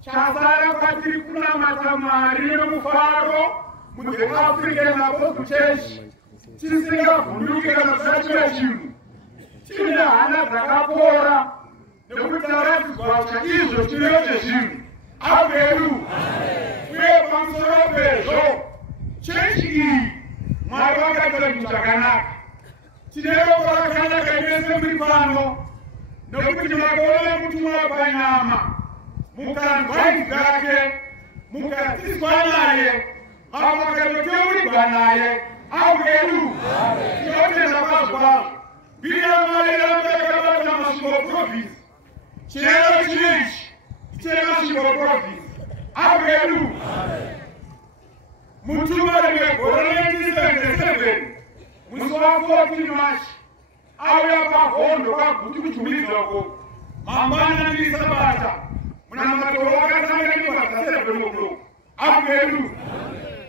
chasara kwatiri kunamata Mwari nomufaro muThe African Apostle Church tisingavhunduke kana kusachira chinhu tine hana dzakapora nekuti taratidzwa chaizvo chiriyo chezvinhu. Amen. Uye pamusoro pezvo chechi iyi Mwari vakaita chinhu chakanaka. Tine ropa rakanaka ivese muri pano nekuti makaona mutumwa panyama mukanzwa inzwi rake mukadzidzwa naye vamwe vakatoteurirwa naye. Amen. Tinotenda kwazvo mbiri yaMwari irambe yakabata masvingo province. Chirero chinechi chine masvingo province. Amen. Mutumwa wegore 1977 musi wa14 March auya pahondo kwaGutu kuJumiridzwa uko mangwanani Sabata muna matoro akatanga nipasa 7 o'clock. Amen.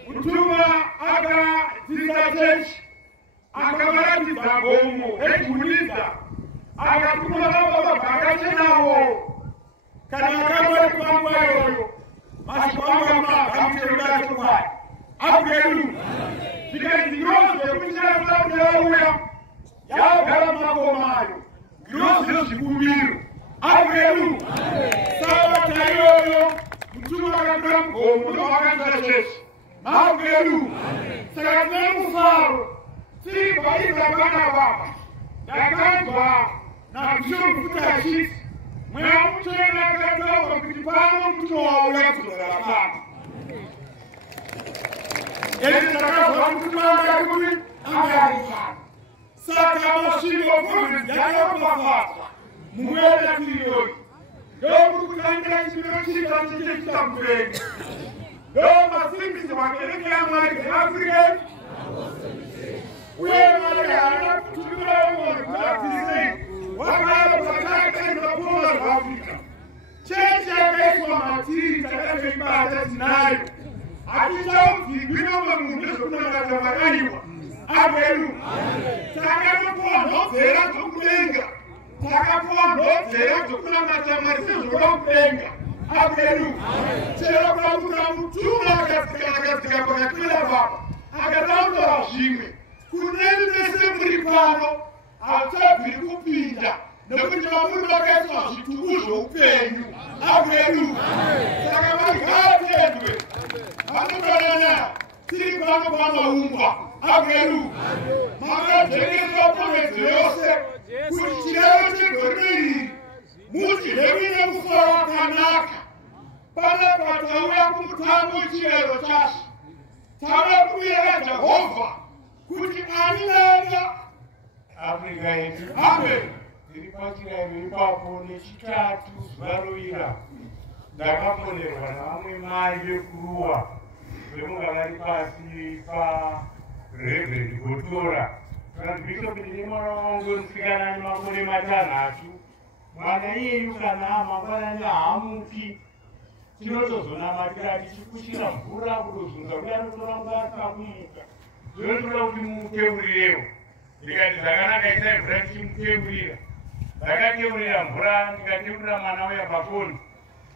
Mutumwa akadzidzisa chechi akavaratidza gomo reJumiridzwa akatuma baba vakachenawo kana akabata panguva iyoyo mashikwanga magamucheruda chokwadi. Amen. Zvikanzi ngirozi yekuchira sauti yauya yagara mumakomayo ngirozi yezvikumbiro. Amen. Sabata iyoyo mutumwa akatora mugomo ndovakanzira chechi. Amen. Saka tine mufaro tiribvaiza pana baba ndakanzwa naBhishop achiti mweya mutsvene akataura kuti pano mutumwa wauya kuzogara pano. Ezi ndakazwa mutumwa akati kuti angari pano. Saka masvingo province yakaropafadzwa mumwena tiriyoyi ndokuri kutangira chimiro chita chichita mupenyu ndo masimbisi makereke yaMwari The African uye Mwari haana kutumira umwe kunatisei wakava pakakaendwa kuronga zvaAfrica. Chechi yakaiswa matiri takatoibata tinayo hatichaudzigwi nomwe munhu nezvokunamata vakaiwa. Amen. Takatopuwa nhodzera dzokudenga takapuwa nhodzera dzokunamata Mwari sezvoda kudenga. Amen. Chero kwamura mutumwa akadzika pakati pevababa akataura zvimwe kuneni vese muri pano hamuchabviri kupinda nekuti vamuri vakaiswa zvitubu zvoupenyu. Amen. Saka vagatendwe vanodanana tiri pano panoungwa. Amen. Makadzereswa pamwedzi yose kuti chirero chegore iri mudye muine mufaro wakanaka. Panapa tauya kumutambo chirero chacho tauya kumuyera Jehovha kuti ani naani Africa yedu. Amen. Tiri pachirayiro ipapo nechitatu zuva rovira ndakaponerwa navamwe mai vekuruwa vemunga vari pasi paReverend Gotora. Bishop ndine mwana wangu musikana ane makore 6. Mwana iyeyu kana amangwanani haamuki tinotozonamatira tichikushira mvura kutozunza kuti anotora nguva kumuka. Zvinotoda kuti muteurirewo. Ndikati zvakanaka isai mvura tichimuteurira. Ndakateurira mvura ndikateurira mwana uya pafoni.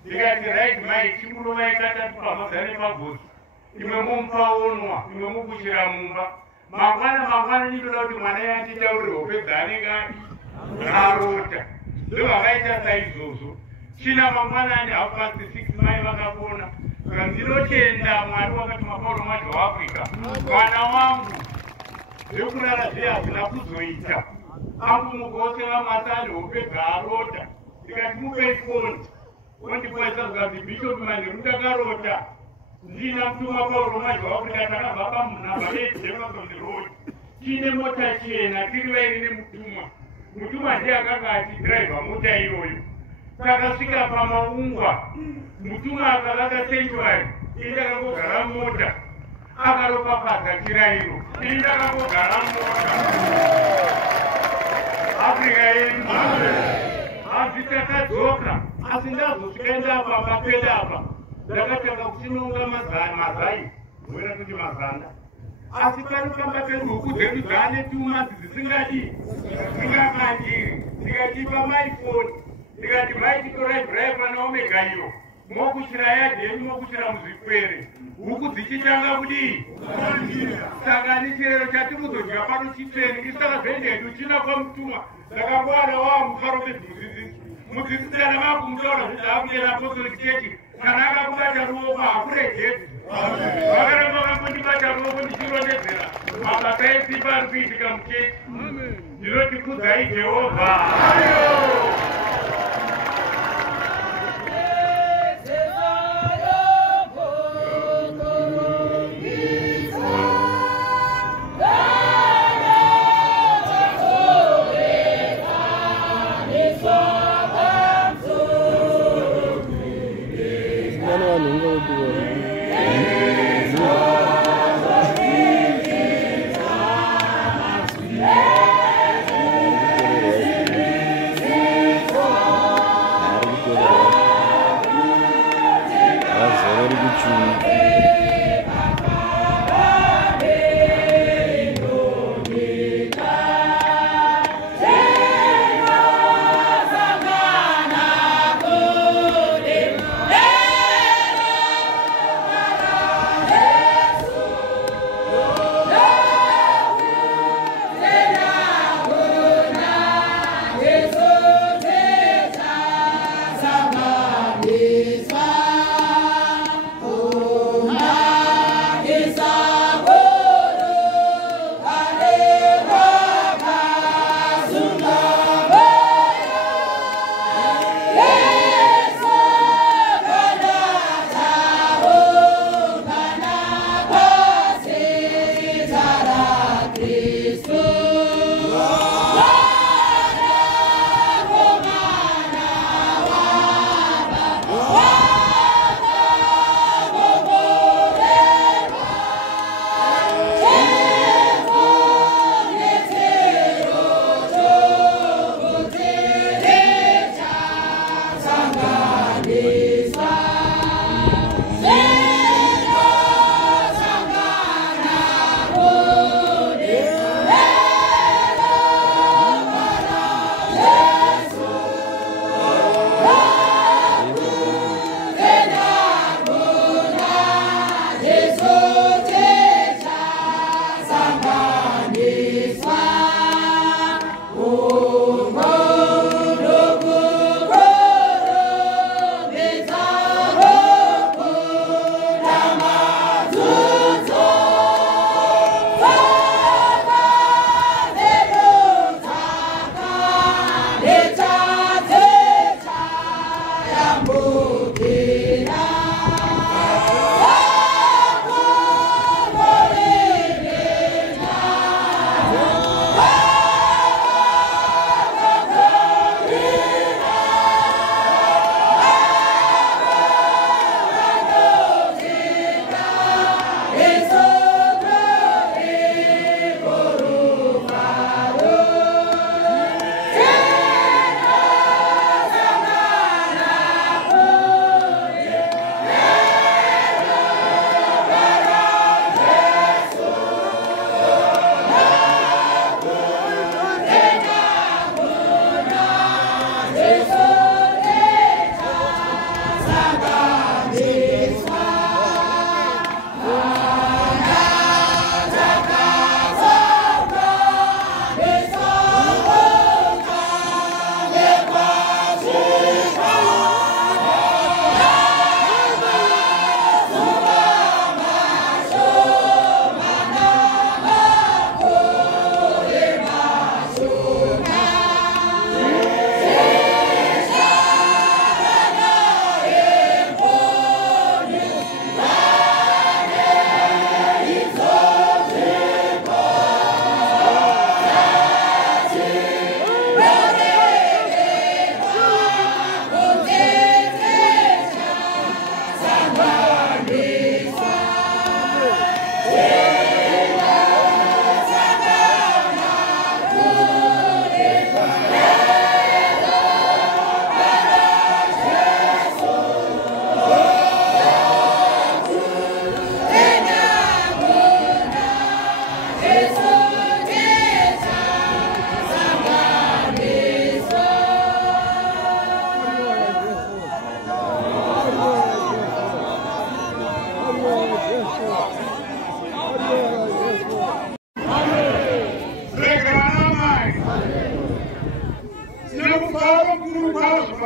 Ndikati right mai chimurova ikatatu pamazane pagotsi. Imwe mumupa onwa, imwe mukushira mumba. Mangwana ndinoda kuti mwana yanditaurire hope dzaanenge arota. Ndovakaita saizvozvo. China mangwanani 6:30 mai vakapona. Saka ndinotenda Mwari wakatuma Paulo mwacho waAfrica. Mwana wangu zvekurara zviye hazvina kuzoita. Angumugose vamasani hope dzaarota. Ndikati mupei foni. Ondipoesa zvazi Bishop Manheru ndakarota. Ndina mutuma Paulo mwacho waAfrica takabva pamunhamba yeJefferson Road. Tine mota chena tiri vairi nemutumwa. Mutumwa ndiye akanga achidhiraivha mota iyoyo. Takasvika pamaungwa mutumwa akavaka sanctuary ini ndakangogara mota akaropafadza chirayiro ini ndakangogara mota. Africa yedu asi takadzoka asi ndazosvika ndapamba pedapa ndakatanga kuchinonga mazai oera kuti mazanda asi panofamba peruku dzedu dzaane tumazi dzisingadi dzingakandiri ndikatipa maifoni ndikati maititorai driver naomega iyo mokushira yadhenyu mokushira muzvikwere huku dzichitanga kudii saka nechirero chati kuzodya pano chitsveni isaka vhende yedu china kwamutumwa ndakangwana wa mukarobeti mudzidzisi kana makumutaura zvezvaakudera apostolic church kana akakubata ruoko hakuregeti vakaramba vakangondibata ruoko ndichirondedzera mabasa esimba ari kuitika muchechi ndinoti kudzai jehovha.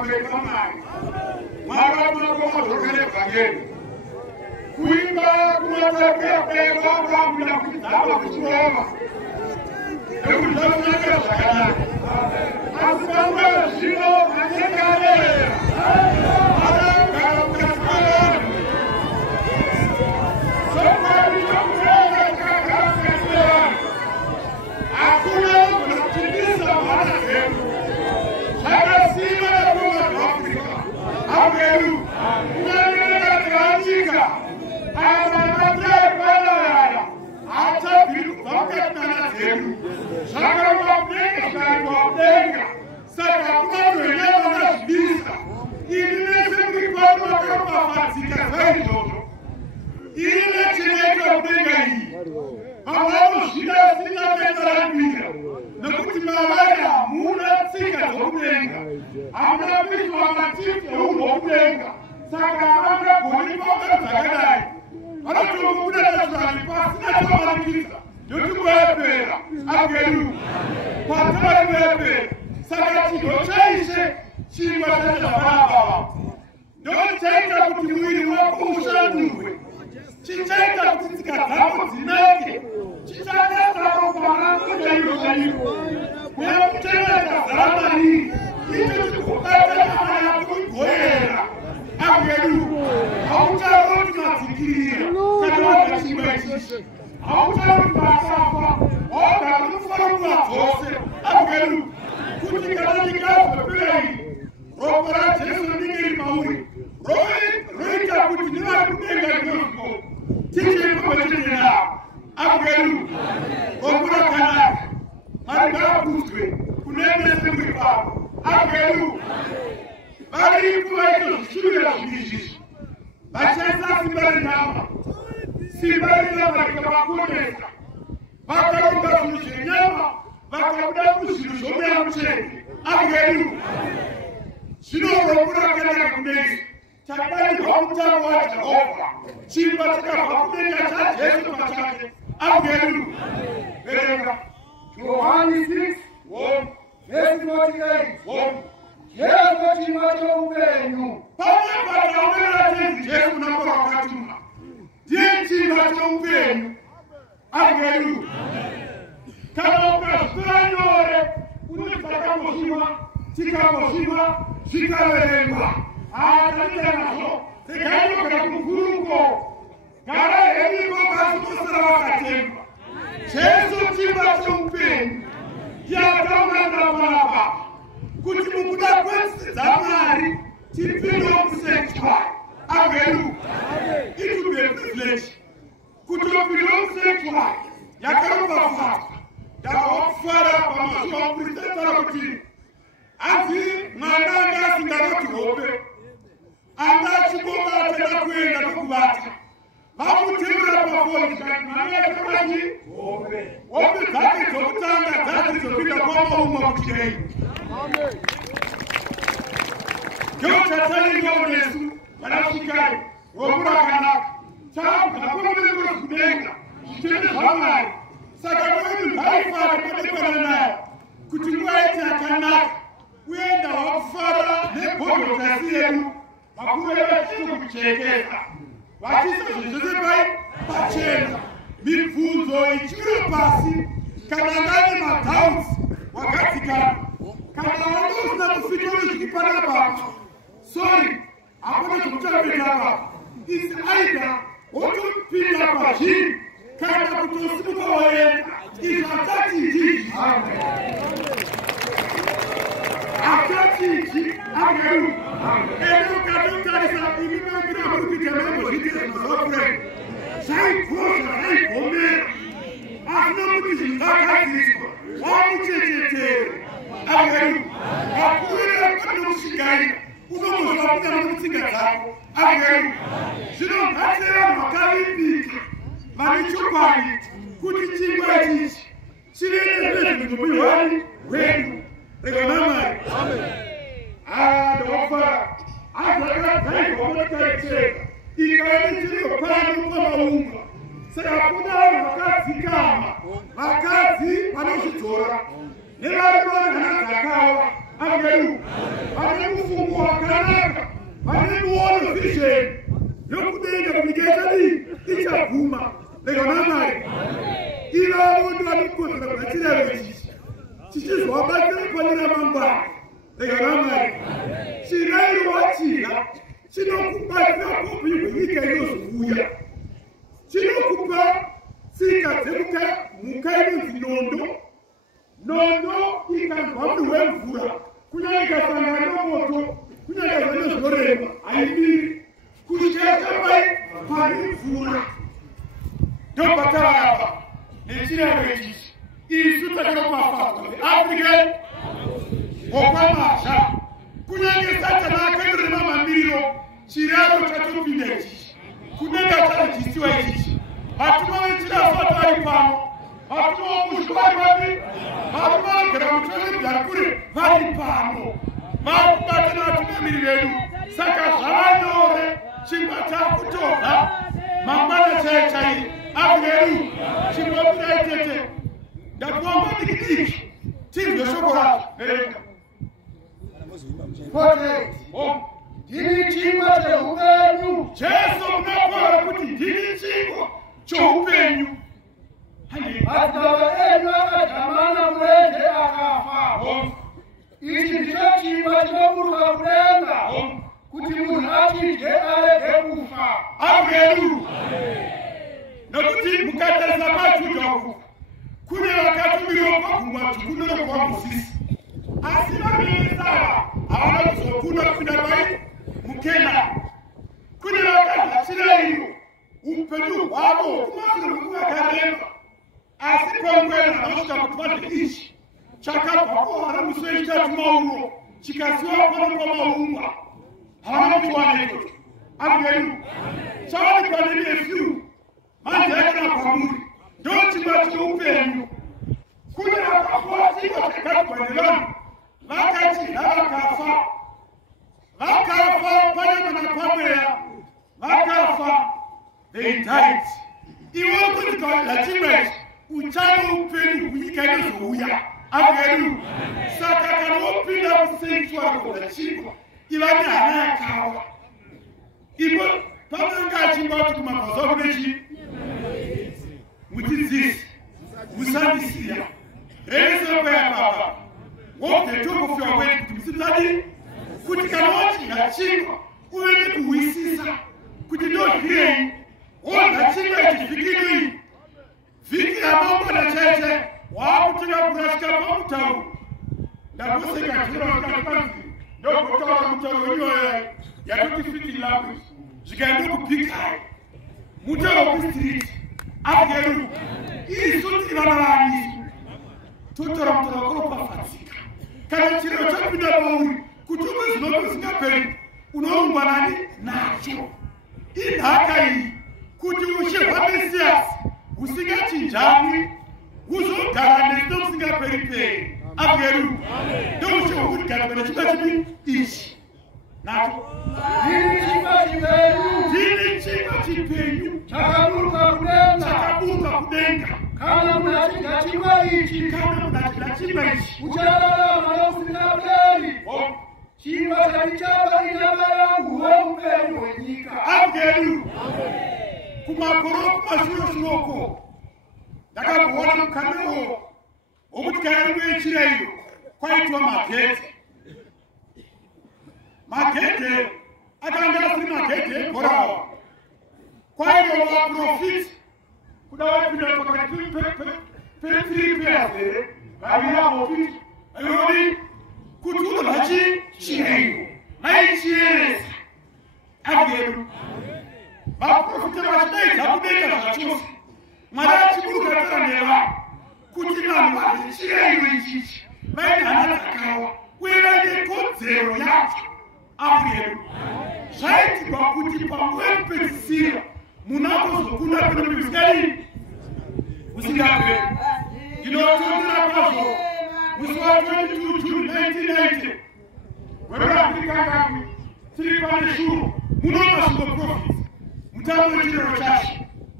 kuweka mali. Mara tunakoma tukale pageni. Kuimba kunatokea kwa Abraham na kutazama kuchoma. Hebu tunataka sakana. Asante sio masekale. Agelu. Agelu fungu akanaka. Agelu wolo fishe. Yokudenga kumigezani. Icha kuma. Lego namari. Ila wondu anukosa na kuchira wechi. Chichizo wabakele kwa nina mamba. Lego namari. Shirairu wachira. Chinokupa kupi wika inosuya. Chinokupa sika tebuka mukaino zinondo. Nondo ikankwamdu wemvura. Kunyanga sangano moto. Kunyanga sangano zorema. Aibiri. Kushaka bai pari vura. Dopa tawa. Nechira wechi. Isuta kama fafa. Afrika. Obama. Kunyanga sata na kadri mama mbiro. Chiraro tatu pindechi. Kunenda tatu chisiwa hichi. Hatuma wechira fata alipano. Hatuma mushwari wapi. Hatuma keramuchoni byakuri valipano. Mabata na hatuma miliwenu. Saka shalanyore. Chimbata kutoka. Mambana chai. Afgeru. Chimbata itete. Dakuamba dikidiki. Timu yoshokora. Nereka. Pote. Dini chingwa cha upenyu. Jesu mnapora kuti dini chingwa cha upenyu. Ataba enyu akatamana mwenje akafa. Ichi ndicho chingwa chinoburuka kudenga. Kuti munhu achidye arege kufa. Amen. Nokuti mukatariza majuda uku. Kune vakatumira pagungwa chikunoro kwa Mozisi. Asi vamirisawa havana kuzokunda kupinda pai mukena. Kune vakazvachira iyo upenyu hwavo kumashure kwenguva yakareba. Asi pamwena vanosvika kuti vadye ichi chakabva kuhara muswe chitatu mauro chikasiwa pano pamaungwa. Havana kuwana ikoti. Amen. Chawanikwa nemefyu. Manje yakana kwamuri. Ndo chingwa choupenyu. Kune vakafuwa chingwa chakagwa nevanhu. Vakati havakafa. Vakafa panyama na pamweya. Vakafa. They died. Iwe kutika chingwa ichi. Uchano upenyu kunyika inozouya. Amen. Saka kana upinda kusenchwa kwa chingwa. Ivani hana yakawa. Ibo pamanga chingwa kuti kumakosa kunechi. Mudzidzisi. Musandisiya. Rezo kwa baba. Walk the talk of your way to msitadi. Kuti kana wachina chingwa. Uweze kuhisisa. Kuti ndo hii. Wona chingwa chifikiri. Viki ya mambo na cheche. Wakutika kurashika kwa mtawu. Ndaboseka chira wakapanzi. Ndo kutoka mtawu wenyewe. Yatuti fiti language. Zikaenda kupika. Mutawu ku street. Ageru. Hii suti vanalani. Tutora mtoro kwa fatika. Kana chiro chapinda bauri. Kutume zinono zingapeni. Unorungwa nani? Nacho. Hii hakai. Kuti ushe wabesias. Usingachinjani. Uzogara nesto usingapeni peni. Ageru. Ndo ushe wakudikana kwa chitachibi. Ishi. Nacho. Dini chingwa chipenyu. Dini chingwa chipenyu. Chakaburuka kudenga. Chakaburuka kudenga. Kana munachidya chingwa ichi. Kana munachidya chingwa ichi. Uchararama nousingaperi. Chingwa chalichapa inyama yangu upenyu wenyika. Amen. Kumakoro kumashuro shuroko. Ndakakuona mukamero. Okuti kayarwe chirayo. Kwaitwa magete. Magete. Akanga siri magete borawa. Kwaitwa wa profit. Kudawa pinda pakati pe. Kaya profit. Ayoni kutulo lachi chirayo. Mai chiresa. Amen. Vaprofita vachidai zakudeka zvachose. Mwari achiburuka taraneva kuti vanhu vazichirayo ichichi vaine hana dzakawa uye vaine kodzero yacho. Amen. Zvaitigwa kuti panguva yekupedzisira munhu akozokunda peno musikadini usingaperi. Ndinotondera kwazvo musi wa 22 June 1990 werafrika tiri pane shuro munomasvingo profits. Mutamu chiro chacho.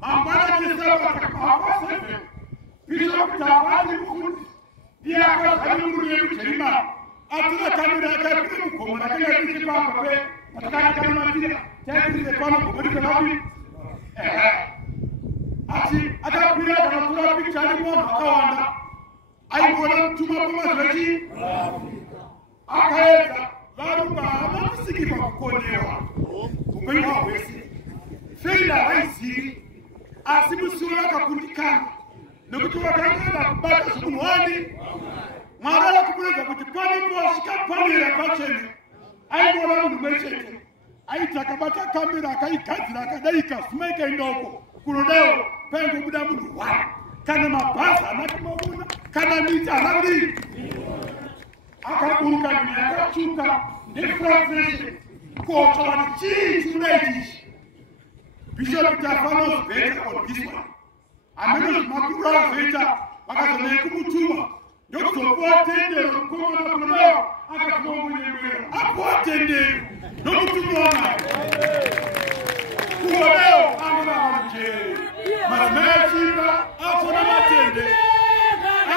Mambana chisaba kakapa 7. Bishop Tafati Mufuti. Dia kwa zani muru yetu chirima. atuna kamera akapita kugoma nakanga tichipamba pe atakana kalimatira tayari kwa kubadilika nabi ati akapira kana tura picha ni mwa akawanda aibona mtuma kwa maji akaenda laruba amasikika kukonewa kumenya wesi fela raisi asimusura kakundikana nokuti wakanga bata sukunwani mara kupeleka kuti pani kwa shika pani ya pacheni aibona munhu mechete aitakabata kamera akaigadzira akadaika sumeka indoko kunodeo pengo buda munhu wa kana mabhaza anakamona kana miti harari akaburuka munhu akachuka ndefrustration kotsvana chii chinoitisha Bishop Tafanos better on this one. Ameno makura veta vakazone kumutuma ndokuzopotende kumona kunao akatomonyemera apotende nokutumona kuoneo amanje mamechiba afuna matende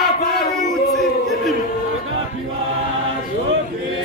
aparuti idimi akapiwa zote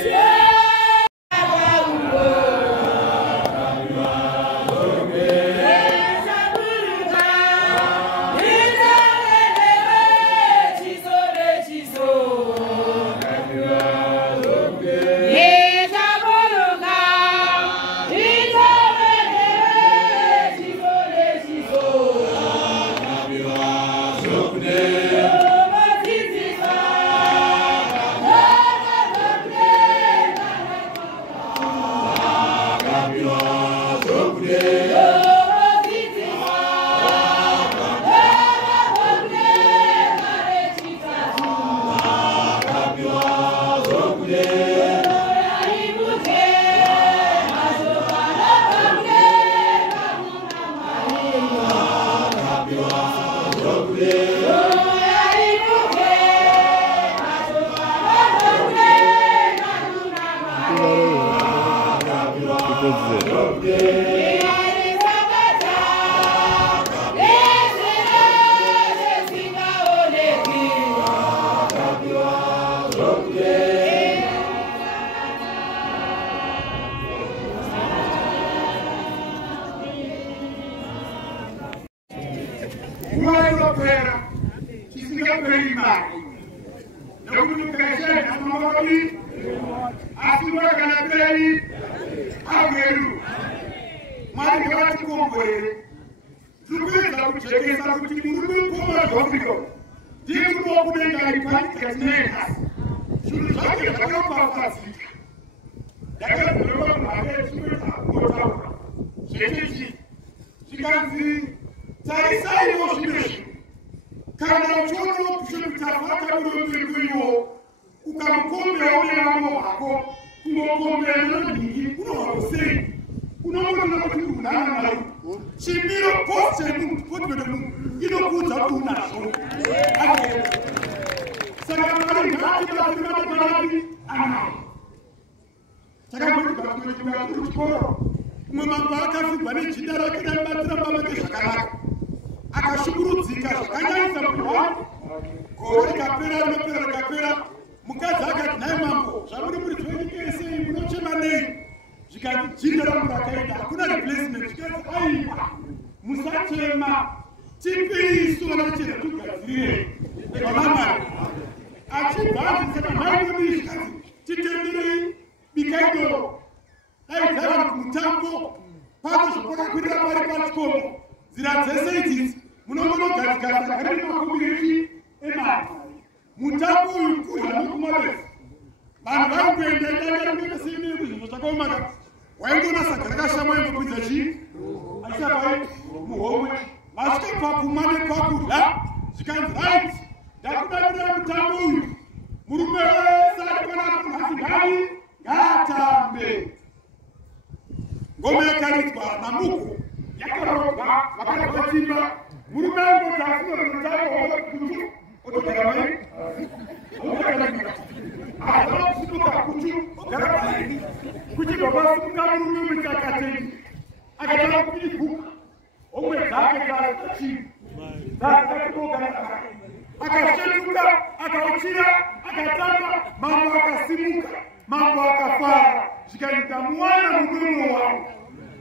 akauchira, akatamba, mambo akasimuka, mambo akafara. Zikaita mwana mdomo wangu.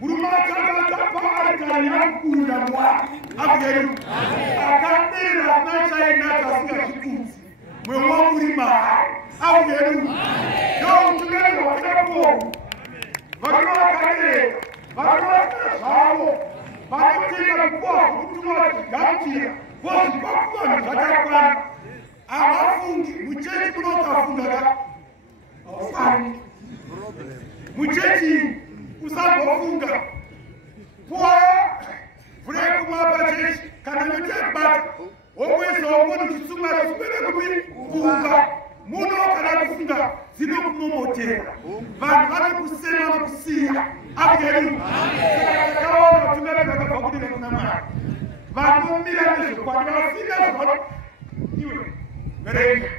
Urumata akapa alikanya kunda mwa. Abigeru. Akatera nacha inata singa kikuzi. Mwewa urima. Abigeru. Yo mtumeni wakapo. Bakwa kane. Bakwa sawo. Bakwa kwa kutuma gamtia. Bosi bakwa mtakakwana. Abafungi muchechi kunotafunga. Awafani. Muchechi usabofunga. Kwa Freku mabachechi kanamete bata. Omweso omono kisuma kisubere kubi kufunga. Muno kana kufunga zino kumomotera. Vanhu vane kusema na kusiya. Abigeri. Kaona tumere bakakudira kuna mwana. Vanhu mira nezvo kwa vasinga zvo. Iwe. Mereka.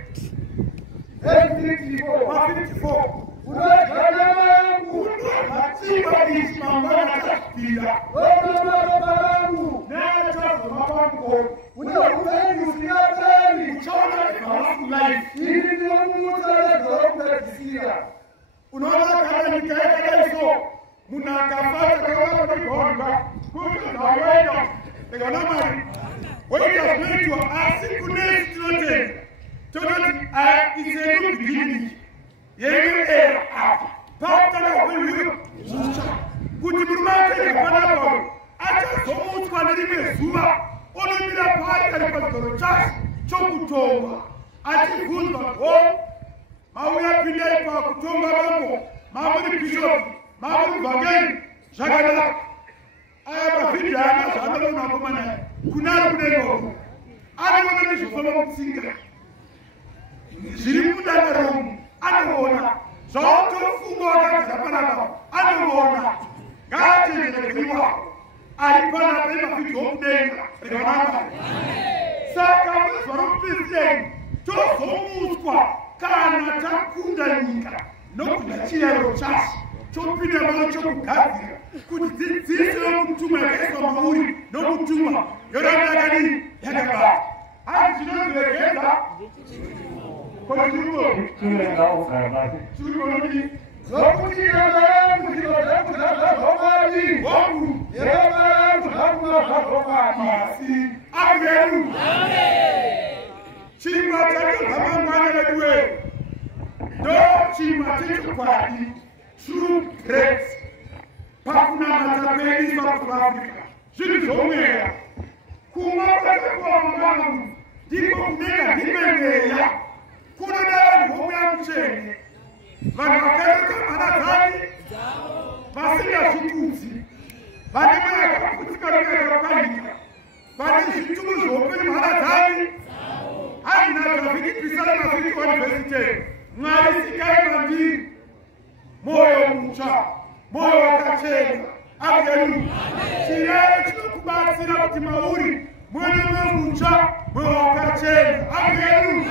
54. Unajana wangu. Hatima isimamana kaspira. Wangu. Nacha mabango. Unapenda usiapeni. Uchona kwa life. Ili ndio muza kwa kisia. Unaona kama nikaeka hizo. Munakafata kama kwa bonga. Kuka kawaida. Tegana mari. What has made you a synchronous children. Children are is a new beginning. Yeye patana wewe kutimurumake kana kwa acha somo twanirime zuba onimira pata ripatoro chas chokutonga ati hunza ho mauya pindai pa kutonga mambo mamuri bishop mamuri bageni jagala aya bafidana zanalo nakomana kunalo kuneno ana wana mishosomo msinga zirimu dalaromu anaona zote fungo wakati anaona gati nilekeliwa alipana pema vitu okudenga reganamba saka mwarupiseni toso muskwa kana takunda nyika nokuna chiyaro chasi chopinda malo chokugadzira kuti dzidzise mutuma yakaiswa mauri nomutuma yoramagani yakabata hai zvinozviregedza Zokuti yamangu zinozaku zazazomari. Wangu. Yamangu zaku zazazomari. Amen. Chimba chake kama mwana wewe. Do chimba chake kwadi. True grace. Pakuna matapeli za Afrika. Zili zomea. Kumapa kwa mwana. Diko kunena dimenea. Kuna dawa ngomya mcheni. Vanakeka manazani. Vasina shikuzi. Vanimaya kaputika rika kapanika. Vani shitumu zopeni manazani. Haina trafiki pisala mafiki wa university. Mwalisi kai mandi. Moyo mcha. Moyo wakachega. Amen. Chiraya chukubati sina kuti mauri. Moyo mcha. Moyo wakachega. Amen. Amen.